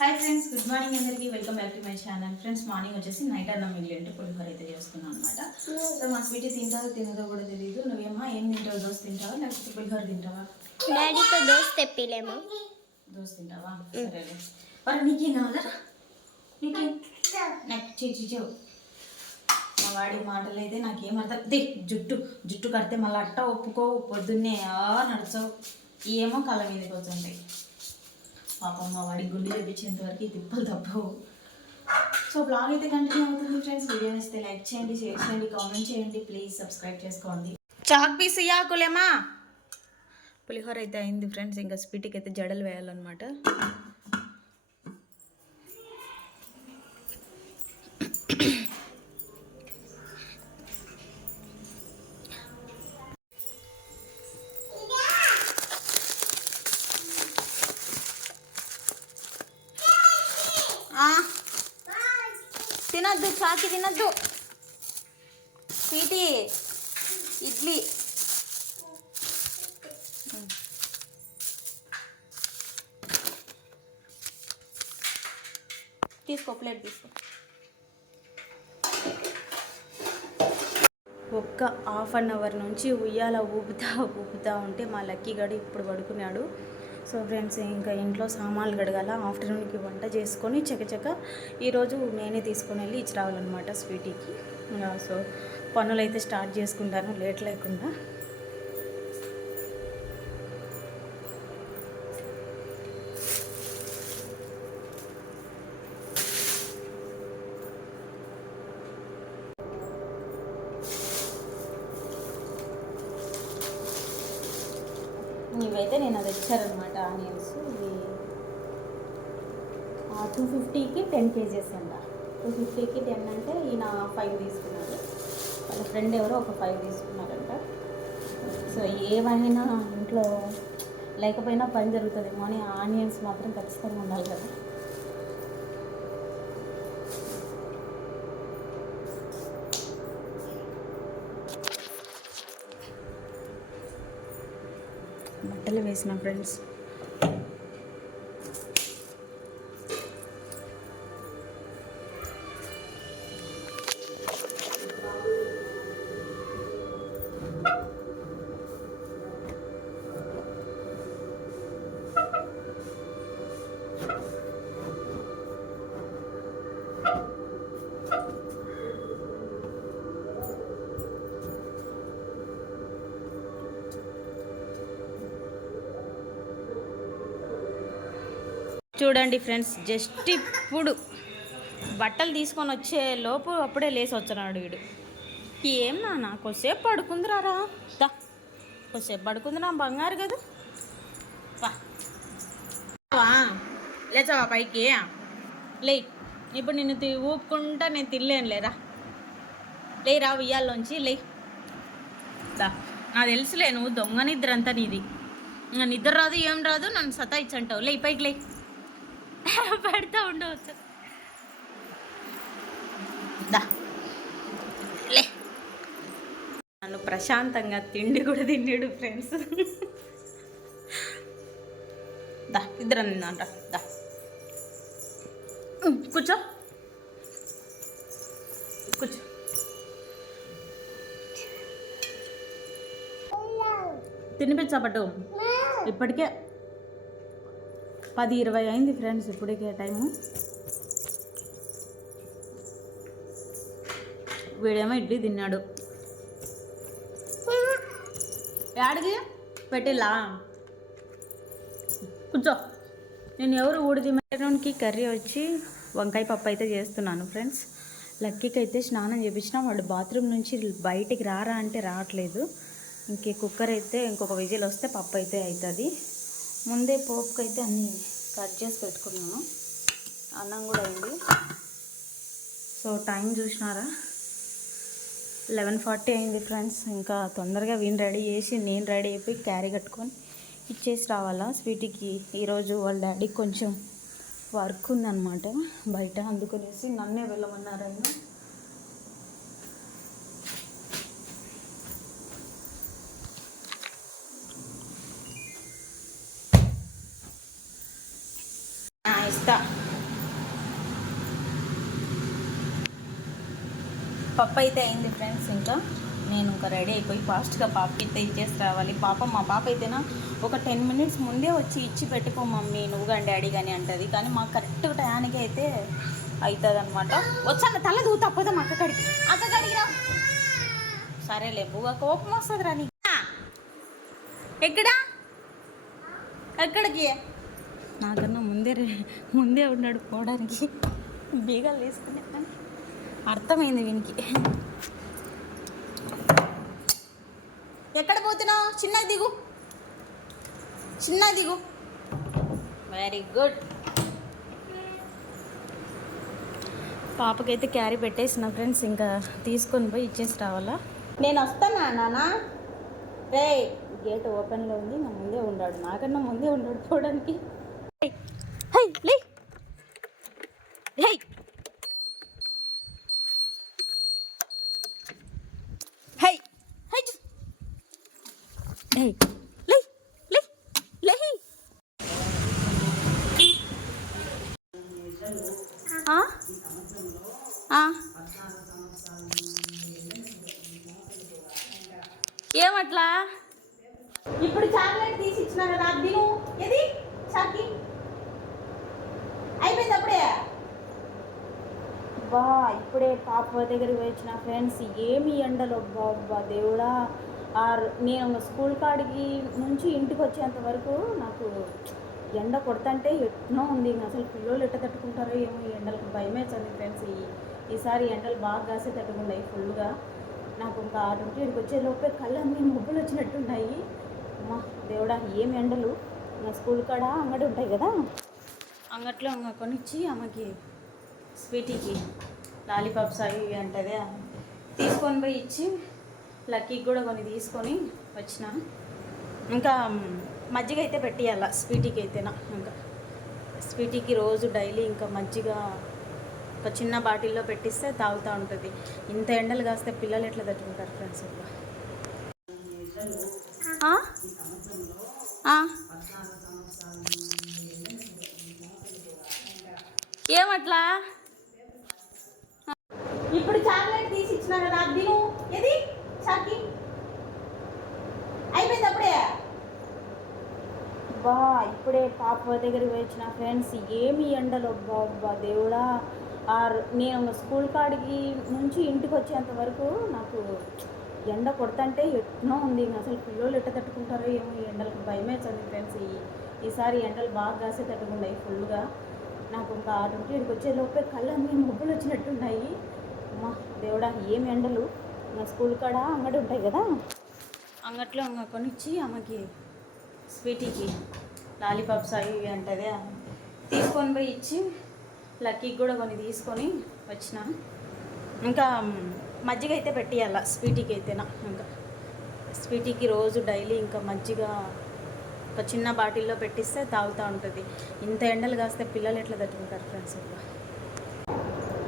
Hi friends, good morning అందరికీ. Welcome back to my channel. Friends, morning వచ్చేసి night అన్నం మిగిలింటే పులిహోర అయితే చేస్తున్నాను అనమాట. సో మా స్వీటీ తింటారో తినదో కూడా తెలియదు. నువ్వేమో ఏం తింటావు? దోశ తింటావా లేకపోతే పులిహోర తింటావా? డాడీతో దోశ తెప్పిలేమో. దోశ తింటావా? సరే. మరి నీకేం కావాలా? నీకేం నాకు చెవు మా వాడి మాటలు అయితే నాకేం అర్థం. జుట్టు కడితే మళ్ళీ అట్ట ఒప్పుకోవు, పొద్దున్నే నడుచవు, ఏమో కళ్ళ మీదకి వస్తుంటాయి. పాపం మా వాడికి గుండె తెప్పించేంత వరకు తిప్పలు తప్పవు. సో బ్లాగ్ అయితే కంటిన్యూ అవుతుంది ఫ్రెండ్స్. వీడియో నచ్చితే లైక్ చేయండి, షేర్ చేయండి, కామెంట్ చేయండి, ప్లీజ్ సబ్స్క్రైబ్ చేసుకోండి. చాక్ పీస్ ఇయాకులేమా. పులిహోర అయితే అయింది ఫ్రెండ్స్. ఇంకా స్వీట్కి అయితే జడలు వేయాలన్నమాట. తినద్దు, చాకి తినద్దు. స్వీటీ ఇడ్లీ తీసుకో, ప్లేట్ తీసుకో. ఒక్క హాఫ్ అన్ అవర్ నుంచి ఉయ్యాల ఊపుతా ఉంటే మా లక్కీ గడి ఇప్పుడు పడుకున్నాడు. సో ఫ్రెండ్స్, ఇంకా ఇంట్లో సామాన్లు గడగాల. ఆఫ్టర్నూన్కి వంట చేసుకొని చకచక ఈరోజు నేనే తీసుకొని వెళ్ళి ఇచ్చి రావాలన్నమాట స్వీటీకి. సో పనులు అయితే స్టార్ట్ చేసుకుంటాను లేట్ లేకుండా. ఇవైతే నేను అది ఇచ్చారనమాట ఆనియన్స్. ఇవి 250కి 10 కేజెస్ అంట. 250కి 10 అంటే ఈయన 5 తీసుకున్నారు. వాళ్ళ ఫ్రెండ్ ఎవరో ఒక 5 తీసుకున్నారంట. సో ఏమైనా ఇంట్లో లేకపోయినా పని జరుగుతుంది, కానీ ఆనియన్స్ మాత్రం ఖచ్చితంగా ఉండాలి కదా. బట్టలు వేసిన ఫ్రెండ్స్. చూడండి ఫ్రెండ్స్, జస్ట్ ఇప్పుడు బట్టలు తీసుకొని వచ్చే లోపు అప్పుడే లేసి వచ్చాడు వీడు. ఏం నాన్న కొద్దిసేపు పడుకుందిరారా, దా కొద్దిసేపు పడుకుందిరా, బంగారు కదా. లేచావా పైకి? లే, ఇప్పుడు నిన్ను ఊపుకుంటా నేను తినలేను. లేరా ఉయ్యాల్లోంచి లే. దా, నాకు తెలుసులే నువ్వు దొంగ నిద్ర అంతా నీది. నిద్ర రాదు, ఏం రాదు, నన్ను సతాయిచ్చంటావు. లే పైకి లే, పెడతా ఉండవచ్చు. దా లే. నన్ను ప్రశాంతంగా తిండి కూడా తిన్నాడు ఫ్రెండ్స్. దా, ఇద్దరు తిందంట. దా కూర్చో కూర్చో. తినిపించబట్టు. ఇప్పటికే 10:20 అయింది ఫ్రెండ్స్. ఇప్పటికే టైము. వీడేమో ఇడ్లీ తిన్నాడు. యాడికి పెట్టిలా? కూర్చో. నేను ఎవరు ఊడిది. మెరూన్కి కర్రీ వచ్చి వంకాయ పప్పు అయితే చేస్తున్నాను ఫ్రెండ్స్. లక్కీకి అయితే స్నానం చేపించినా, వాళ్ళు బాత్రూమ్ నుంచి బయటికి రారా అంటే రావట్లేదు. ఇంకే కుక్కర్ అయితే ఇంకొక విజిల్ వస్తే పప్పు అయితే అవుతుంది. ముందే పోపుకి అయితే అన్నీ కట్ చేసి పెట్టుకున్నాను. అన్నం కూడా అయింది. సో టైం చూసినారా, 11:40 అయింది ఫ్రెండ్స్. ఇంకా తొందరగా వీని రెడీ చేసి నేను రెడీ అయిపోయి క్యారీ కట్టుకొని ఇచ్చేసి రావాలా స్వీటీకి. ఈరోజు వాళ్ళ డాడీకి కొంచెం వర్క్ ఉందన్నమాట బయట, అందుకనేసి నన్నే వెళ్ళమన్నారు ఆయన. ఇస్తా. పప్పు అయితే అయింది ఫ్రెండ్స్. ఇంకా నేను ఇంకా రెడీ అయిపోయి ఫాస్ట్గా పాపకి అయితే ఇచ్చేసి రావాలి. మా పాప అయితేనా ఒక 10 మినిట్స్ ముందే వచ్చి ఇచ్చి పెట్టుకో మమ్మీ నువ్వు కానీ డాడీ కానీ అంటుంది. కానీ మాకు కరెక్ట్ టయానికి అయితే అవుతుంది అనమాట. వచ్చాను తల దూ తప్పదా మా అక్కడికి రా. సరేలే బువ్వ కోపం వస్తుంది రా నీకు. ఎక్కడికి నాకన్నా ముందే ఉన్నాడు పోవడానికి. బీగాలు వేసుకునే కానీ అర్థమైంది వీనికి. ఎక్కడ పోతున్నావు? చిన్నగా దిగు. Very good. పాపకైతే క్యారీ పెట్టేసిన ఫ్రెండ్స్. ఇంకా తీసుకొని పోయి ఇచ్చేసి రావాలా. నేను వస్తానా నాన్న? రే గేట్ ఓపెన్లో ఉంది. నా ముందే ఉన్నాడు, నాకన్నా ముందే ఉన్నాడు పోవడానికి. ఏమట్లా? ఇప్పుడు చాక్లెట్ తీసి ఇచ్చిన కదా తిను. ఏది చాకి అయిపోయింది అప్పుడే. బా ఇప్పుడే పాప దగ్గరికి వచ్చిన ఫ్రెండ్స్. ఏమి ఎండలు బాబా దేవుడా. నేను స్కూల్ కాడికి నుంచి ఇంటికి వచ్చేంత వరకు నాకు ఎండ కొడతంటే ఎట్నో ఉంది. అసలు పిల్లలు ఎట్ట తట్టుకుంటారో ఏమో ఈ ఎండలకు భయమే చదివి ఫ్రెండ్స్. ఈసారి ఎండలు బాగా కాసే తట్టుకున్నాయి ఫుల్గా. నాకు ఇంకా 27కి వచ్చే లోపే కళ్ళన్నీ ముగ్గులు వచ్చినట్టున్నాయి. అమ్మా దేవుడా ఏం ఎండలు. నా స్కూల్ కాడ అంగడి ఉంటాయి కదా, అంగట్లో కొనిచ్చి ఆమెకి స్వీటీకి లాలీపాప్స్ అవి ఇవి అంటది. తీసుకొని పోయి ఇచ్చి లక్కీకి కూడా కొన్ని తీసుకొని వచ్చిన. ఇంకా మజ్జిగ అయితే పెట్టియాల స్వీటీకి అయితేనా. ఇంకా స్వీటీకి రోజు డైలీ ఇంకా మజ్జిగ ఒక చిన్న బాటిల్లో పెట్టిస్తే తాగుతూ ఉంటుంది. ఇంత ఎండలు కాస్తే పిల్లలు ఎట్లా తట్టుకుంటారు ఫ్రెండ్స్. ఏమట్లా? ఇప్పుడు చాక్లెట్ తీసి ఇచ్చిన కదా తిను. ఏది చాకి అయిపోయింది అప్పుడే. బా ఇప్పుడే పాప దగ్గరికి వచ్చిన ఫ్రెండ్స్. ఏమి ఎండలు బాబా దేవుడా. నేను స్కూల్ కాడికి నుంచి ఇంటికి వచ్చేంత వరకు నాకు ఎండ కొడతంటే ఎట్నో ఉంది. అసలు పిల్లలు ఎట్ట తట్టుకుంటారో ఏమో ఈ ఎండలకు భయమే చదివి ఫ్రెండ్స్. ఈసారి ఎండలు బాగా కాసే తట్టుకున్నాయి ఫుల్గా. నాకు ఇంకా 27కి వచ్చే లోపే కళ్ళన్నీ ముగ్గులు వచ్చినట్టున్నాయి. అమ్మా దేవుడా ఏం ఎండలు. నా స్కూల్ కాడ అంగడి ఉంటాయి కదా, అంగట్లో కొనిచ్చి ఆమెకి స్వీటీకి లాలీపాప్స్ అవి ఇవి అంటది. తీసుకొని పోయి ఇచ్చి లక్కీకి కూడా కొన్ని తీసుకొని వచ్చిన. ఇంకా మజ్జిగ అయితే పెట్టియాల స్వీటీకి అయితేనా. ఇంకా స్వీటీకి రోజు డైలీ ఇంకా మజ్జిగ ఒక చిన్న బాటిల్లో పెట్టిస్తే తాగుతూ ఉంటుంది. ఇంత ఎండలు కాస్తే పిల్లలు ఎట్లా తట్టుకుంటారు ఫ్రెండ్స్.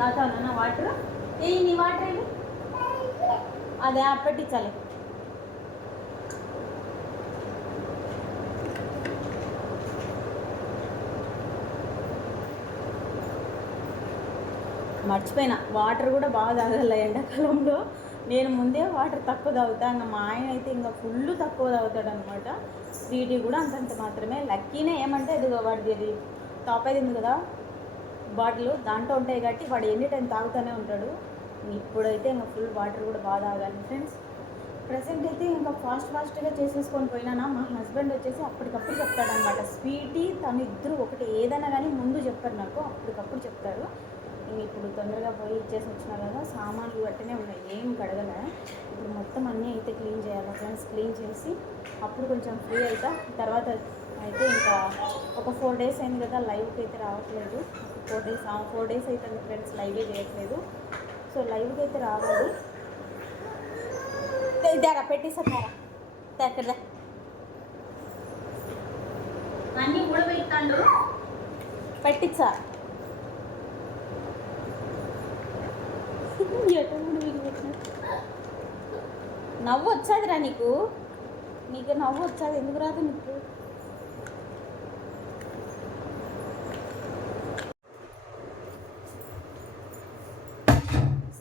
తాగుతావునా వాటర్? నీ వాటర్ అదే పెట్టించాలి. మర్చిపోయినా వాటర్ కూడా బాగా తాగాల ఎండాకాలంలో. నేను ముందే వాటర్ తక్కువ తాగుతాను. మా ఆయన అయితే ఇంకా ఫుల్ తక్కువ తాగుతాడు అనమాట. స్వీటీ కూడా అంతంత మాత్రమే. లక్కీనే ఏమంటే అది వాడిది అది టాప్ అయింది కదా బాటిల్, దాంట్లో ఉంటాయి కాబట్టి వాడు ఎనీ టైం తాగుతూనే ఉంటాడు. ఇప్పుడైతే ఇంకా ఫుల్ వాటర్ కూడా బాగా తాగాలి ఫ్రెండ్స్. ప్రజెంట్ అయితే ఇంకా ఫాస్ట్గా చేసేసుకొని పోయినా. మా హస్బెండ్ వచ్చేసి అప్పటికప్పుడు చెప్తాడనమాట. స్వీటీ తను ఇద్దరు ఒకటి ఏదైనా కానీ ముందు చెప్పారు నాకు, అప్పటికప్పుడు చెప్తారు. ఇప్పుడు తొందరగా పోయి ఇచ్చేసి వచ్చినా కదా, సామాన్లు బట్టినే ఉన్నాయి, ఏం కడగలే. ఇప్పుడు మొత్తం అన్నీ అయితే క్లీన్ చేయాలి ఫ్రెండ్స్. క్లీన్ చేసి అప్పుడు కొంచెం ఫ్రీ అవుతా. తర్వాత అయితే ఇంకా ఒక 4 డేస్ అయింది కదా లైవ్కి అయితే రావట్లేదు. 4 డేస్ అవుతుంది ఫ్రెండ్స్ లైవే చేయట్లేదు. సో లైవ్కి అయితే రావాలి. ఇదారా పెట్టేసారా ఎక్కడ అన్నీ కూడా పెట్టాడు పెట్టించా. నవ్వు వచ్చాదిరా నీకు నవ్వు వచ్చాది. ఎందుకు రాదు నీకు?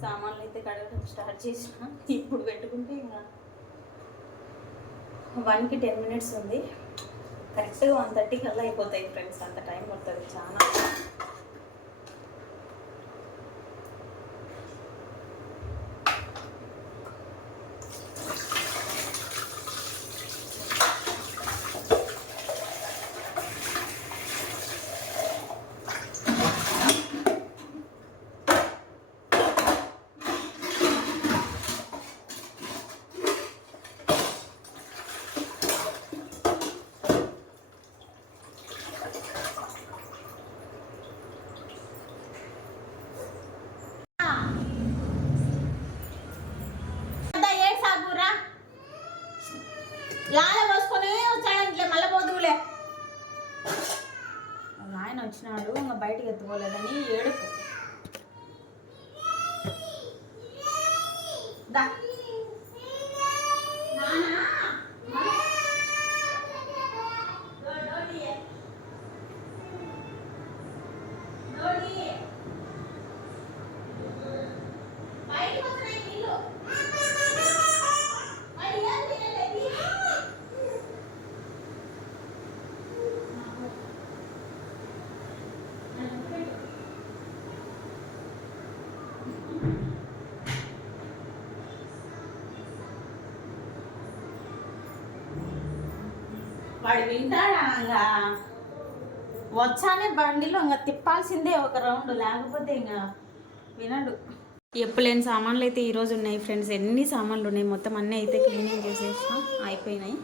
సామాన్లు అయితే కడగడం స్టార్ట్ చేసిన. ఇప్పుడు పెట్టుకుంటే ఇంకా 1కి 10 మినిట్స్ ఉంది. కరెక్ట్గా 1:30 కల్లా అయిపోతాయి ఫ్రెండ్స్. అంత టైం పడుతుంది చాలా. లాల పోసుకొని వచ్చాడు ఇంట్లో మళ్ళీ పోదులే. ఆయన వచ్చినాడు ఇంకా బయటికి ఎత్తుకోలేదని ఏడుపు. వాడు వింటాడా? ఇంకా వచ్చానే బండిలో ఇంకా తిప్పాల్సిందే ఒక రౌండ్, లేకపోతే ఇంకా వినడు. ఎప్పులేని సామాన్లు అయితే ఈరోజు ఉన్నాయి ఫ్రెండ్స్. ఎన్ని సామాన్లు ఉన్నాయి మొత్తం అన్నీ అయితే క్లీనింగ్ చేసేసినా అయిపోయినాయి.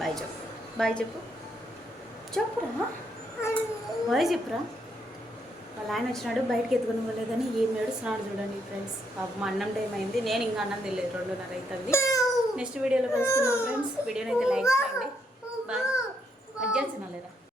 బాయ్ చెప్పు, బాయ్ చెప్పు, చెప్పురా, బాయ్ చెప్పురా. వాళ్ళ ఆయన వచ్చినాడు బయటకు ఎత్తుకుని పోలేదని ఏం ఏడుస్తున్నాడు చూడండి ఫ్రెండ్స్. మా అన్నం టైం అయింది. నేను ఇంకా అన్నం తెలియదు, 2:30 అవుతుంది. నెక్స్ట్ వీడియోలో కలుసుకుందాం ఫ్రెండ్స్. వీడియోని అయితే